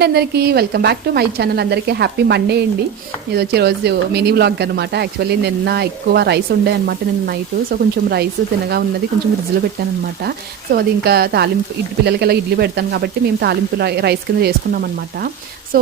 అండి అందరికీ welcome back to my channel. అందరికీ హ్యాపీ మండే అండి. ఇది వచ్చి రోజు మినీ వ్లాగ్ అనమాట. యాక్చువల్లీ నిన్న ఎక్కువ రైస్ ఉండే అనమాట నిన్న నైట్. సో కొంచెం రైస్ తినగా ఉన్నది కొంచెం ఫ్రిడ్జ్లో పెట్టాను అనమాట. సో అది ఇంకా తాలింపు పిల్లలకి ఎలా ఇడ్లీ పెడతాను కాబట్టి మేము తాలింపు రైస్ కింద చేసుకున్నాం అనమాట. సో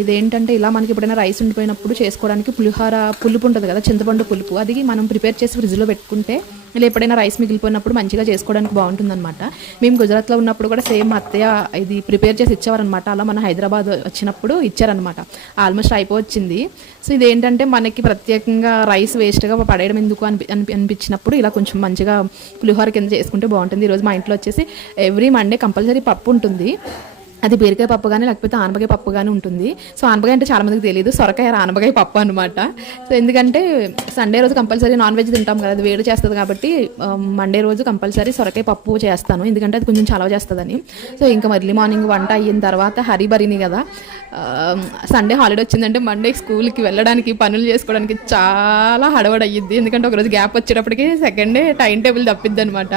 ఇదేంటంటే ఇలా మనకి ఎప్పుడైనా రైస్ ఉండిపోయినప్పుడు చేసుకోవడానికి పులిహోర పులుపు ఉంటుంది కదా, చింతపండు పులుపు, అది మనం ప్రిపేర్ చేసి ఫ్రిడ్జ్లో పెట్టుకుంటే ఇలా ఎప్పుడైనా రైస్ మిగిలిపోయినప్పుడు మంచిగా చేసుకోవడానికి బాగుంటుందన్నమాట. మేము గుజరాత్లో ఉన్నప్పుడు కూడా సేమ్ అత్తయ్య ఇది ప్రిపేర్ చేసి ఇచ్చేవారనమాట. అలా మన హైదరాబాద్ వచ్చినప్పుడు ఇచ్చారనమాట. ఆల్మోస్ట్ అయిపోవచ్చింది. సో ఇదేంటంటే మనకి ప్రత్యేకంగా రైస్ వేస్ట్గా పడేయడం ఎందుకు అనిపించినప్పుడు ఇలా కొంచెం మంచిగా పులిహోర కింద చేసుకుంటే బాగుంటుంది. ఈరోజు మా ఇంట్లో వచ్చేసి ఎవ్రీ మండే కంపల్సరీ పప్పు ఉంటుంది. అది బీరకాయ పప్పు కానీ లేకపోతే ఆనపకాయ పప్పు కానీ ఉంటుంది. సో ఆనపకాయ అంటే చాలామందికి తెలియదు, సొరకాయ ఆనపకాయ పప్పు అనమాట. సో ఎందుకంటే సండే రోజు కంపల్సరీ నాన్ వెజ్ తింటాం కదా, అది వేడి చేస్తుంది కాబట్టి మండే రోజు కంపల్సరీ సొరకాయ పప్పు చేస్తాను, ఎందుకంటే అది కొంచెం చలవ చేస్తుందని. సో ఇంకా మళ్ళీ మార్నింగ్ వంట అయిన తర్వాత హరిబరిని కదా, సండే హాలిడే వచ్చిందంటే మండే స్కూల్కి వెళ్ళడానికి పనులు చేసుకోవడానికి చాలా హడవడి అయ్యిద్ది. ఎందుకంటే ఒకరోజు గ్యాప్ వచ్చేటప్పటికి సెకండ్ డే టైం టేబుల్ తప్పిద్ది అనమాట.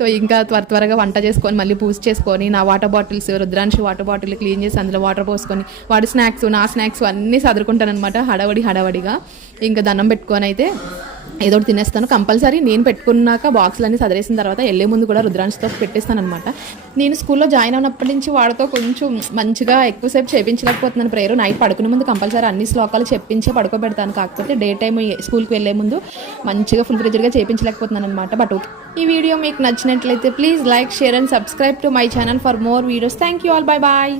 సో ఇంకా త్వరగా వంట చేసుకొని మళ్ళీ పూజ చేసుకొని నా water bottles Rudransha water bottle clean చేసి అందులో వాటర్ పోసుకొని వాడి స్నాక్స్ నా స్నాక్స్ అన్నీ సదురుకుంటాను అనమాట. హడావడిగా ఇంకా దండం పెట్టుకొని అయితే ఏదో ఒకటి తినేస్తాను కంపల్సరీ. నేను పెట్టుకున్నాక బాక్సులన్నీ సదిరేసిన తర్వాత వెళ్ళే ముందు కూడా రుద్రాంశతో పెట్టేస్తాను అనమాట. నేను స్కూల్లో జాయిన్ అయినప్పటి నుంచి వాడితో కొంచెం మంచిగా ఎక్కువసేపు చేయించలేకపోతున్నాను ప్రేయర్. నైట్ పడుకునే ముందు కంపల్సరీ అన్ని శ్లోకాలు చెప్పించే పడుకోబెడతాను. కాకపోతే డే టైం స్కూల్కి వెళ్ళే ముందు మంచిగా ఫుల్ ఫ్రెజ్గా చేయించలేకపోతున్నాను అనమాట. బట్ ఓకే, ఈ వీడియో మీకు నచ్చినట్లయితే please like, share and subscribe to my channel for more videos. Thank you all. Bye bye.